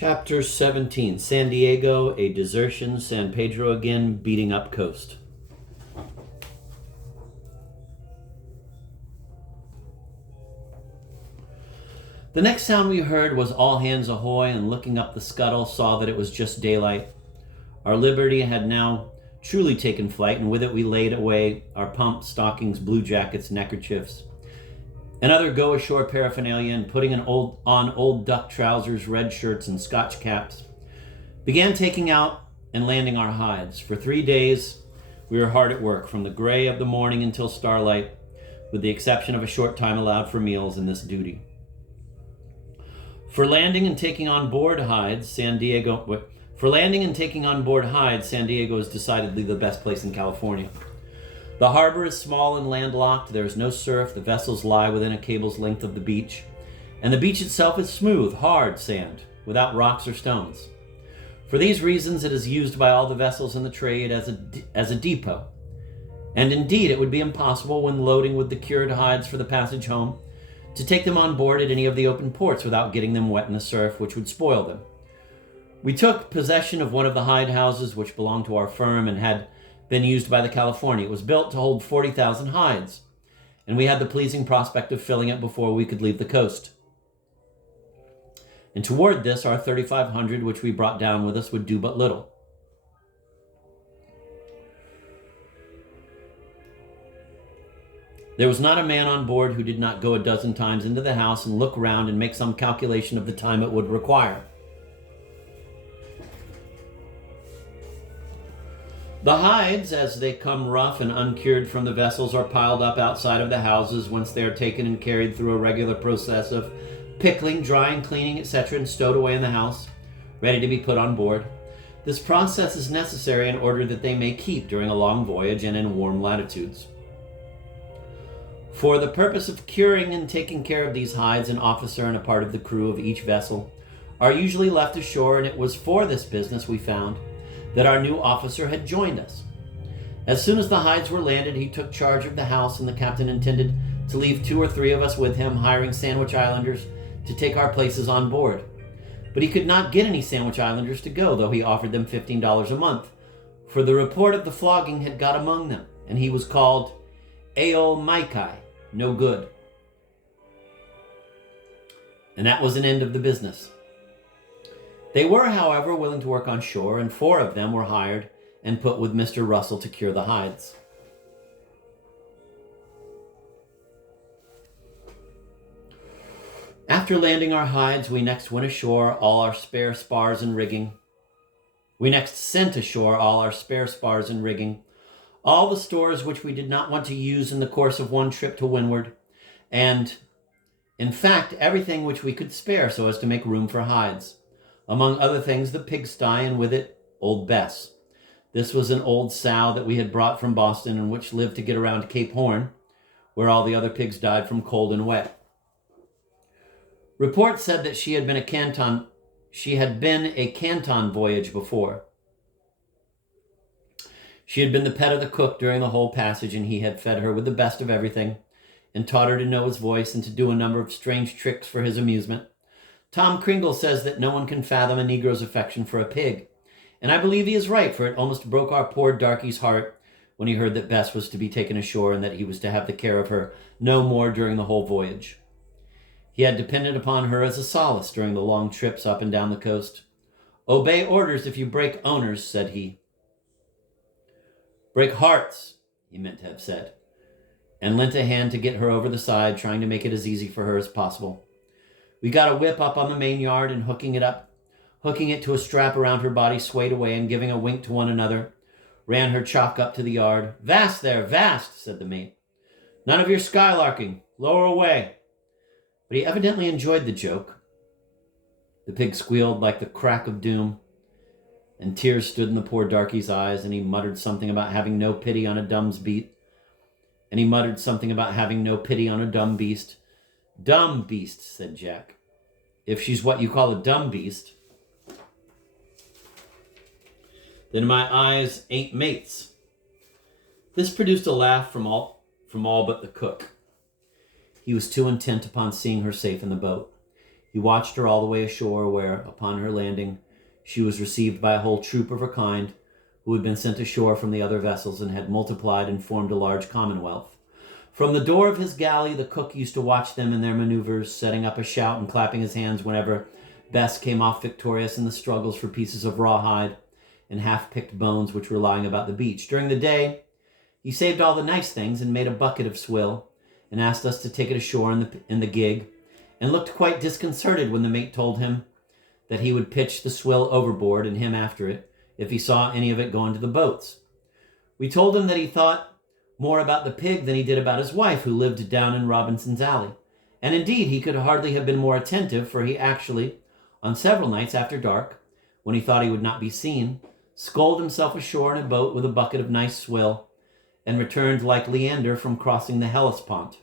Chapter 17, San Diego, a desertion, San Pedro again, beating up coast. The next sound we heard was all hands ahoy, and looking up the scuttle saw that it was just daylight. Our liberty had now truly taken flight, and with it we laid away our pumps, stockings, blue jackets, neckerchiefs, and other go-ashore paraphernalia, and putting on old duck trousers, red shirts, and Scotch caps, began taking out and landing our hides. For 3 days, we were hard at work, from the gray of the morning until starlight, with the exception of a short time allowed for meals in this duty. For landing and taking on board hides, San Diego is decidedly the best place in California. The harbor is small and landlocked. There is no surf. The vessels lie within a cable's length of the beach. And the beach itself is smooth, hard sand, without rocks or stones. For these reasons, it is used by all the vessels in the trade as a depot. And indeed, it would be impossible, when loading with the cured hides for the passage home, to take them on board at any of the open ports without getting them wet in the surf, which would spoil them. We took possession of one of the hide houses, which belonged to our firm and had been used by the California. It was built to hold 40,000 hides, and we had the pleasing prospect of filling it before we could leave the coast. And toward this, our 3,500, which we brought down with us, would do but little. There was not a man on board who did not go a dozen times into the house and look round and make some calculation of the time it would require. The hides, as they come rough and uncured from the vessels, are piled up outside of the houses, whence they are taken and carried through a regular process of pickling, drying, cleaning, etc., and stowed away in the house, ready to be put on board. This process is necessary in order that they may keep during a long voyage and in warm latitudes. For the purpose of curing and taking care of these hides, an officer and a part of the crew of each vessel are usually left ashore, and it was for this business, we found, that our new officer had joined us. As soon as the hides were landed, he took charge of the house, and the captain intended to leave 2 or 3 of us with him, hiring Sandwich Islanders to take our places on board. But he could not get any Sandwich Islanders to go, though he offered them $15 a month, for the report of the flogging had got among them, and he was called Eo Maikai, no good. And that was an end of the business. They were, however, willing to work on shore, and 4 of them were hired and put with Mr. Russell to cure the hides. After landing our hides, we next went ashore all our spare spars and rigging. We next sent ashore all our spare spars and rigging, all the stores which we did not want to use in the course of one trip to windward, and, in fact, everything which we could spare so as to make room for hides. Among other things, the pigsty, and with it, Old Bess. This was an old sow that we had brought from Boston, and which lived to get around Cape Horn, where all the other pigs died from cold and wet. Report said that she had been a Canton voyage before. She had been the pet of the cook during the whole passage, and he had fed her with the best of everything, and taught her to know his voice and to do a number of strange tricks for his amusement. Tom Kringle says that no one can fathom a Negro's affection for a pig, and I believe he is right, for it almost broke our poor darky's heart when he heard that Bess was to be taken ashore and that he was to have the care of her no more during the whole voyage. He had depended upon her as a solace during the long trips up and down the coast. "Obey orders if you break owners," said he. "Break hearts," he meant to have said, and lent a hand to get her over the side, trying to make it as easy for her as possible. We got a whip up on the main yard, and hooking it to a strap around her body, swayed away, and giving a wink to one another, ran her chock up to the yard. "Vast there, vast," said the mate. "None of your skylarking. Lower away." But he evidently enjoyed the joke. The pig squealed like the crack of doom, and tears stood in the poor darky's eyes, and he muttered something about having no pity on a dumb beast. "Dumb beast," said Jack. "If she's what you call a dumb beast, then my eyes ain't mates." This produced a laugh from all but the cook. He was too intent upon seeing her safe in the boat. He watched her all the way ashore, where, upon her landing, she was received by a whole troop of her kind, who had been sent ashore from the other vessels and had multiplied and formed a large commonwealth. From the door of his galley, the cook used to watch them in their maneuvers, setting up a shout and clapping his hands whenever Bess came off victorious in the struggles for pieces of rawhide and half-picked bones which were lying about the beach. During the day, he saved all the nice things and made a bucket of swill, and asked us to take it ashore in the gig, and looked quite disconcerted when the mate told him that he would pitch the swill overboard and him after it if he saw any of it go into the boats. We told him that he thought more about the pig than he did about his wife, who lived down in Robinson's Alley. And indeed, he could hardly have been more attentive, for he actually, on several nights after dark, when he thought he would not be seen, sculled himself ashore in a boat with a bucket of nice swill, and returned like Leander from crossing the Hellespont.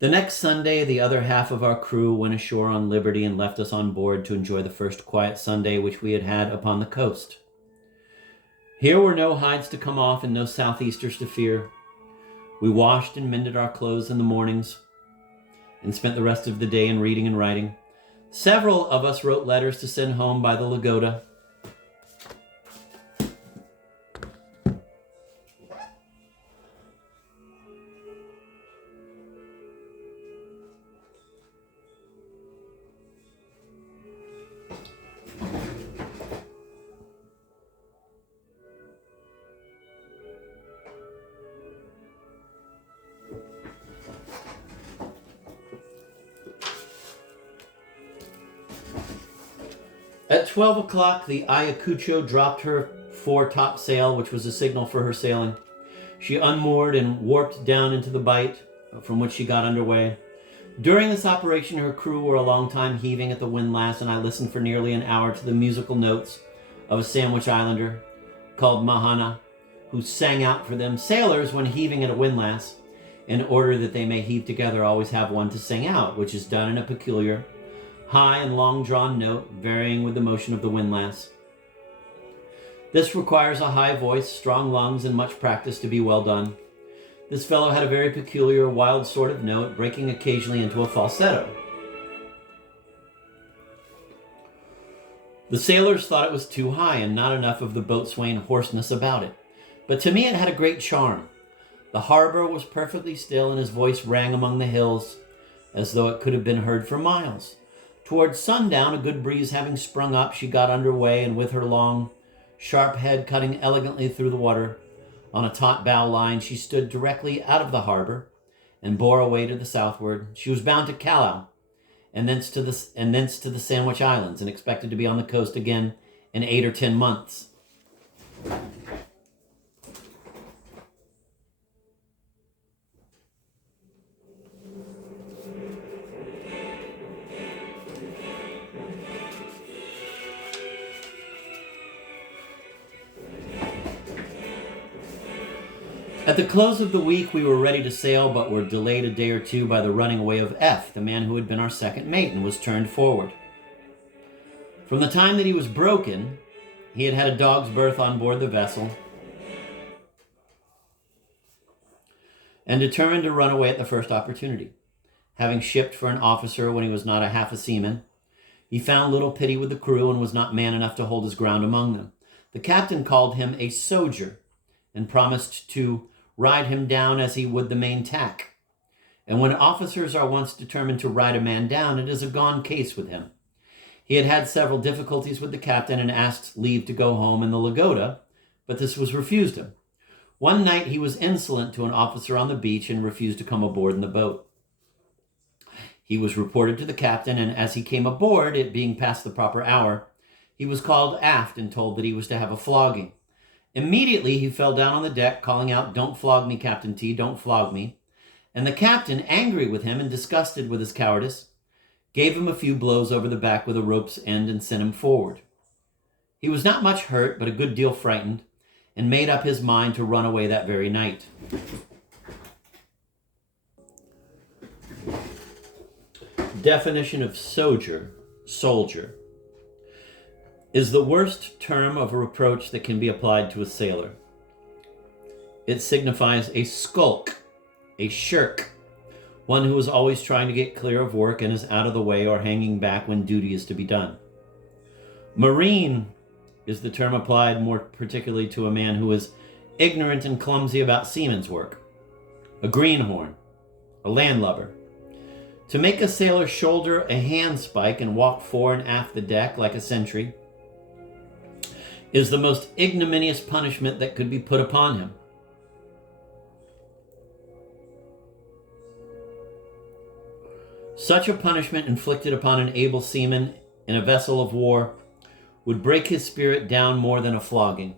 The next Sunday, the other half of our crew went ashore on Liberty and left us on board to enjoy the first quiet Sunday which we had had upon the coast. Here were no hides to come off and no southeasters to fear. We washed and mended our clothes in the mornings and spent the rest of the day in reading and writing. Several of us wrote letters to send home by the Lagoda. At 12 o'clock, the Ayacucho dropped her fore topsail, which was a signal for her sailing. She unmoored and warped down into the bight, from which she got underway. During this operation, her crew were a long time heaving at the windlass, and I listened for nearly an hour to the musical notes of a Sandwich Islander called Mahana, who sang out for them. Sailors, when heaving at a windlass, in order that they may heave together, always have one to sing out, which is done in a peculiar high and long-drawn note, varying with the motion of the windlass. This requires a high voice, strong lungs, and much practice to be well done. This fellow had a very peculiar, wild sort of note, breaking occasionally into a falsetto. The sailors thought it was too high and not enough of the boatswain hoarseness about it. But to me it had a great charm. The harbor was perfectly still, and his voice rang among the hills as though it could have been heard for miles. Towards sundown, a good breeze having sprung up, she got under way, and with her long, sharp head cutting elegantly through the water, on a taut bow line, she stood directly out of the harbor and bore away to the southward. She was bound to Callao, and thence to the Sandwich Islands, and expected to be on the coast again in 8 or 10 months. At the close of the week, we were ready to sail, but were delayed a day or two by the running away of F, the man who had been our second mate, and was turned forward. From the time that he was broken, he had had a dog's berth on board the vessel, and determined to run away at the first opportunity. Having shipped for an officer when he was not a half a seaman, he found little pity with the crew, and was not man enough to hold his ground among them. The captain called him a soger, and promised to ride him down as he would the main tack. And when officers are once determined to ride a man down, it is a gone case with him. He had had several difficulties with the captain and asked leave to go home in the Lagoda, but this was refused him. One night he was insolent to an officer on the beach and refused to come aboard in the boat. He was reported to the captain, and as he came aboard, it being past the proper hour, he was called aft and told that he was to have a flogging. Immediately he fell down on the deck, calling out, "Don't flog me, Captain T, don't flog me." And the captain, angry with him and disgusted with his cowardice, gave him a few blows over the back with a rope's end and sent him forward. He was not much hurt, but a good deal frightened, and made up his mind to run away that very night. Definition of soldier is the worst term of reproach that can be applied to a sailor. It signifies a skulk, a shirk, one who is always trying to get clear of work and is out of the way or hanging back when duty is to be done. Marine is the term applied more particularly to a man who is ignorant and clumsy about seaman's work. A greenhorn, a landlubber. To make a sailor shoulder a handspike and walk fore and aft the deck like a sentry is the most ignominious punishment that could be put upon him. Such a punishment inflicted upon an able seaman in a vessel of war would break his spirit down more than a flogging.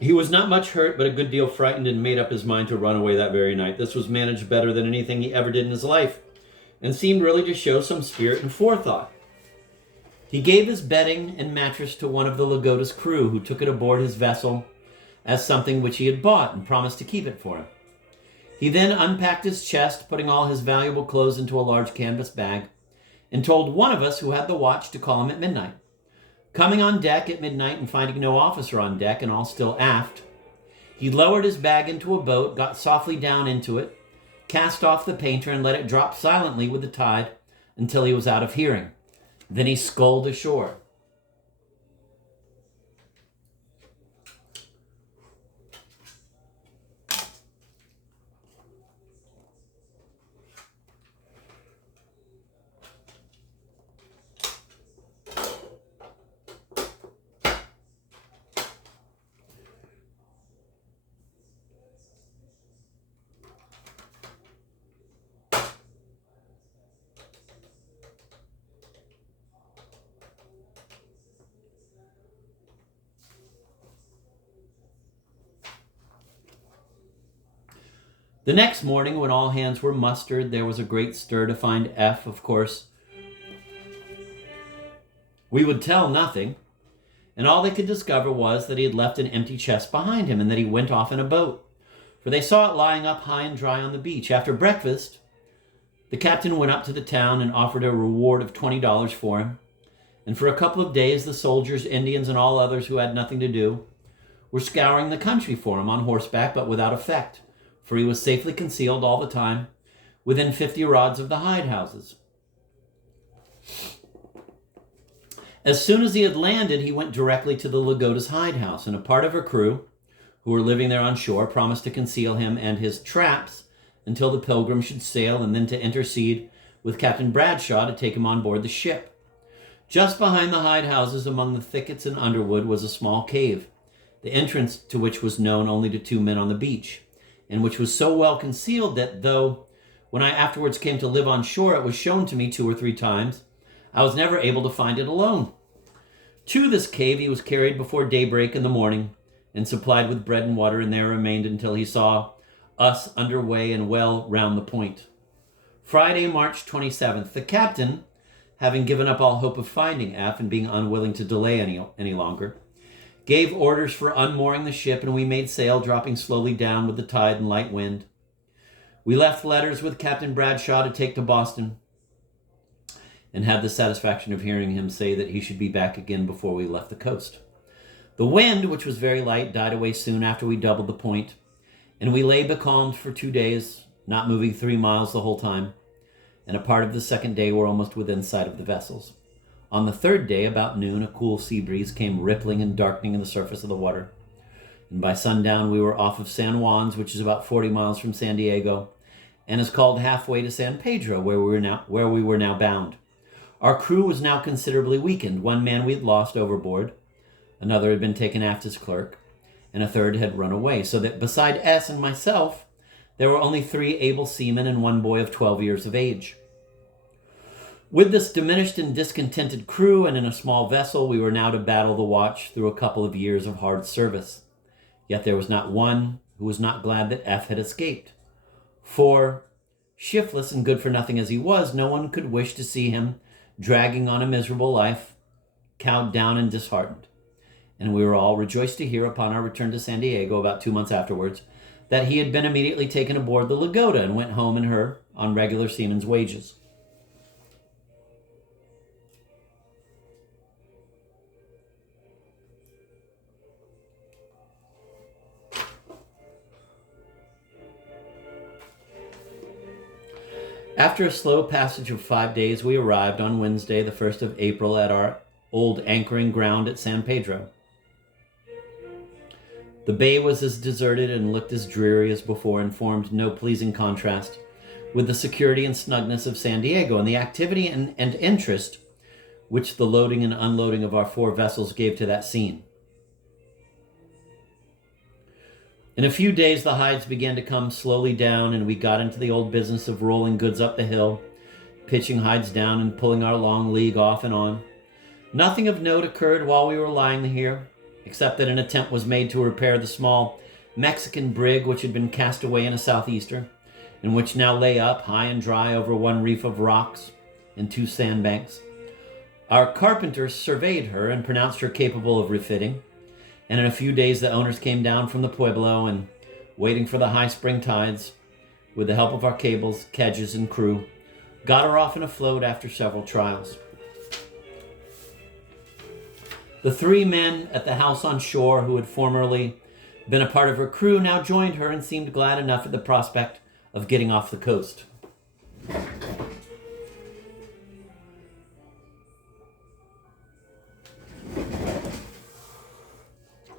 He was not much hurt, but a good deal frightened, and made up his mind to run away that very night. This was managed better than anything he ever did in his life, and seemed really to show some spirit and forethought. He gave his bedding and mattress to one of the Lagoda's crew, who took it aboard his vessel as something which he had bought, and promised to keep it for him. He then unpacked his chest, putting all his valuable clothes into a large canvas bag, and told one of us who had the watch to call him at midnight. Coming on deck at midnight and finding no officer on deck and all still aft, he lowered his bag into a boat, got softly down into it, cast off the painter, and let it drop silently with the tide until he was out of hearing. Then he sculled ashore. The next morning, when all hands were mustered, there was a great stir to find F, of course. We would tell nothing, and all they could discover was that he had left an empty chest behind him and that he went off in a boat, for they saw it lying up high and dry on the beach. After breakfast, the captain went up to the town and offered a reward of $20 for him, and for a couple of days the soldiers, Indians, and all others who had nothing to do were scouring the country for him on horseback, but without effect, for he was safely concealed all the time within 50 rods of the hide houses. As soon as he had landed, he went directly to the Lagoda's hide house, and a part of her crew, who were living there on shore, promised to conceal him and his traps until the Pilgrim should sail, and then to intercede with Captain Bradshaw to take him on board the ship. Just behind the hide houses, among the thickets and underwood, was a small cave, the entrance to which was known only to 2 men on the beach, and which was so well concealed that though, when I afterwards came to live on shore, it was shown to me 2 or 3 times, I was never able to find it alone. To this cave he was carried before daybreak in the morning, and supplied with bread and water, and there remained until he saw us under way and well round the point. Friday, March 27th. The captain, having given up all hope of finding F and being unwilling to delay any longer, gave orders for unmooring the ship, and we made sail, dropping slowly down with the tide and light wind. We left letters with Captain Bradshaw to take to Boston, and had the satisfaction of hearing him say that he should be back again before we left the coast. The wind, which was very light, died away soon after we doubled the point, and we lay becalmed for 2 days, not moving 3 miles the whole time, and a part of the second day were almost within sight of the vessels. On the third day, about noon, a cool sea breeze came rippling and darkening in the surface of the water, and by sundown we were off of San Juan's, which is about 40 miles from San Diego, and is called halfway to San Pedro, where we were now bound. Our crew was now considerably weakened. One man we had lost overboard, another had been taken aft as clerk, and a third had run away, so that beside S and myself, there were only 3 able seamen and 1 boy of 12 years of age. With this diminished and discontented crew and in a small vessel, we were now to battle the watch through a couple of years of hard service. Yet there was not one who was not glad that F had escaped. For, shiftless and good for nothing as he was, no one could wish to see him dragging on a miserable life, cowed down and disheartened. And we were all rejoiced to hear upon our return to San Diego about 2 months afterwards that he had been immediately taken aboard the Lagoda and went home in her on regular seaman's wages. After a slow passage of 5 days, we arrived on Wednesday, the 1st of April, at our old anchoring ground at San Pedro. The bay was as deserted and looked as dreary as before, and formed no pleasing contrast with the security and snugness of San Diego and the activity and interest which the loading and unloading of our 4 vessels gave to that scene. In a few days, the hides began to come slowly down, and we got into the old business of rolling goods up the hill, pitching hides down and pulling our long league off and on. Nothing of note occurred while we were lying here, except that an attempt was made to repair the small Mexican brig which had been cast away in a southeaster, and which now lay up high and dry over one reef of rocks and 2 sandbanks. Our carpenters surveyed her and pronounced her capable of refitting, and in a few days the owners came down from the Pueblo and, waiting for the high spring tides, with the help of our cables, kedges, and crew, got her off and afloat after several trials. The 3 men at the house on shore who had formerly been a part of her crew now joined her and seemed glad enough at the prospect of getting off the coast.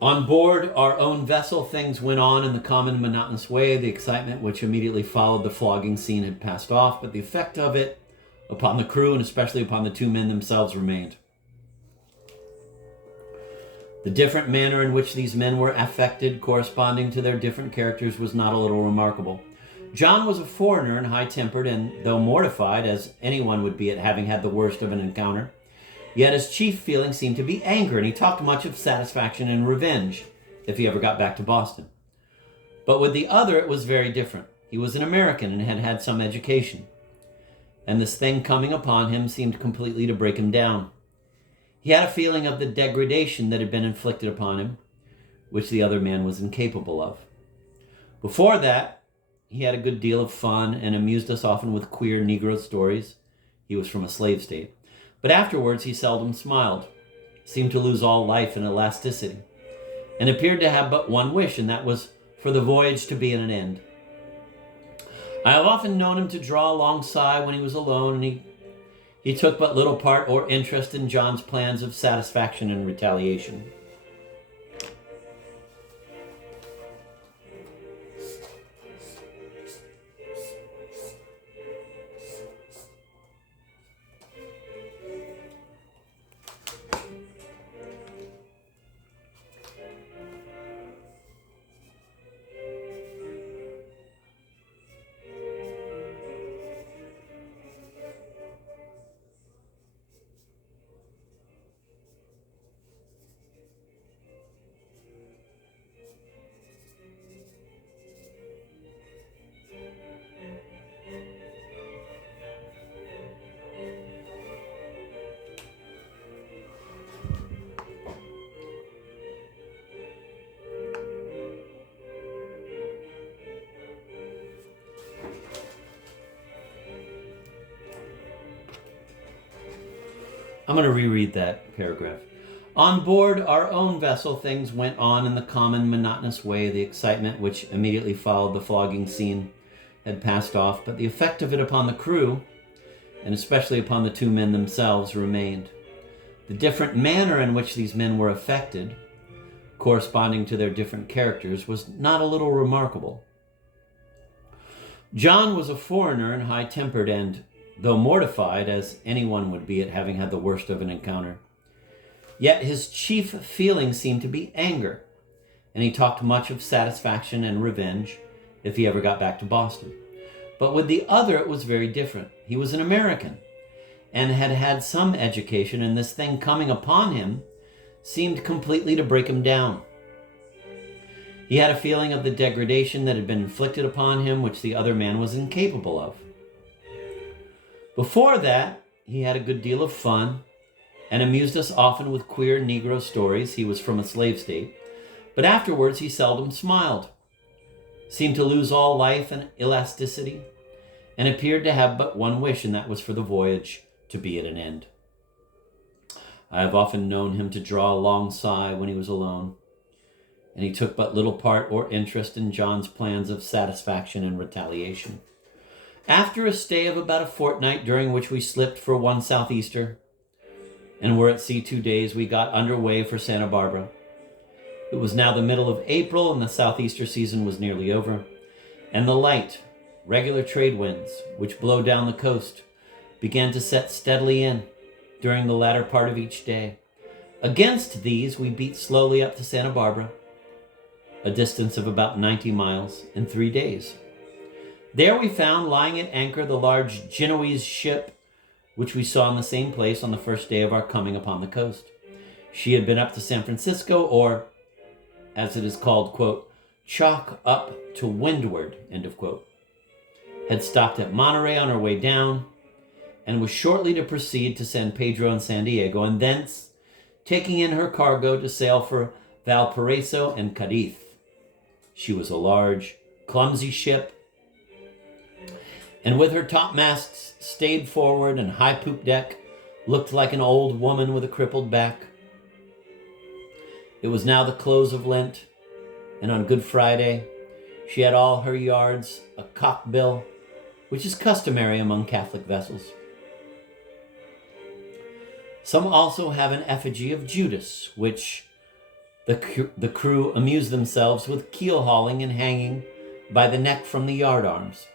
On board our own vessel, things went on in the common monotonous way. The excitement which immediately followed the flogging scene had passed off, but the effect of it upon the crew, and especially upon the 2 men themselves, remained. The different manner in which these men were affected, corresponding to their different characters, was not a little remarkable. John was a foreigner and high-tempered, and though mortified, as anyone would be at having had the worst of an encounter, yet his chief feeling seemed to be anger, and he talked much of satisfaction and revenge, if he ever got back to Boston. But with the other, it was very different. He was an American and had had some education, and this thing coming upon him seemed completely to break him down. He had a feeling of the degradation that had been inflicted upon him, which the other man was incapable of. Before that, he had a good deal of fun and amused us often with queer Negro stories. He was from a slave state. But afterwards he seldom smiled, seemed to lose all life and elasticity, and appeared to have but one wish, and that was for the voyage to be at an end. I have often known him to draw a long sigh when he was alone, and he took but little part or interest in John's plans of satisfaction and retaliation. I'm going to reread that paragraph. On board our own vessel, things went on in the common monotonous way. The excitement which immediately followed the flogging scene had passed off, but the effect of it upon the crew, and especially upon the two men themselves, remained. The different manner in which these men were affected, corresponding to their different characters, was not a little remarkable. John was a foreigner and high-tempered and, though mortified, as anyone would be at having had the worst of an encounter, yet his chief feeling seemed to be anger, and he talked much of satisfaction and revenge if he ever got back to Boston. But with the other it was very different. He was an American and had had some education, and this thing coming upon him seemed completely to break him down. He had a feeling of the degradation that had been inflicted upon him, which the other man was incapable of. Before that, he had a good deal of fun and amused us often with queer Negro stories. He was from a slave state. But afterwards he seldom smiled, seemed to lose all life and elasticity, and appeared to have but one wish, and that was for the voyage to be at an end. I have often known him to draw a long sigh when he was alone, and he took but little part or interest in John's plans of satisfaction and retaliation. After a stay of about a fortnight, during which we slipped for one southeaster, and were at sea 2 days, we got under way for Santa Barbara. It was now the middle of April, and the southeaster season was nearly over, and the light, regular trade winds, which blow down the coast, began to set steadily in during the latter part of each day. Against these, we beat slowly up to Santa Barbara, a distance of about 90 miles, in 3 days. There we found lying at anchor the large Genoese ship which we saw in the same place on the first day of our coming upon the coast. She had been up to San Francisco, or, as it is called, quote, chalk up to windward, end of quote, had stopped at Monterey on her way down, and was shortly to proceed to San Pedro and San Diego, and thence, taking in her cargo, to sail for Valparaiso and Cadiz. She was a large, clumsy ship, and with her topmasts stayed forward and high poop deck, looked like an old woman with a crippled back. It was now the close of Lent, and on Good Friday she had all her yards a cockbill, which is customary among Catholic vessels. Some also have an effigy of Judas, which the crew amuse themselves with keel hauling and hanging by the neck from the yardarms.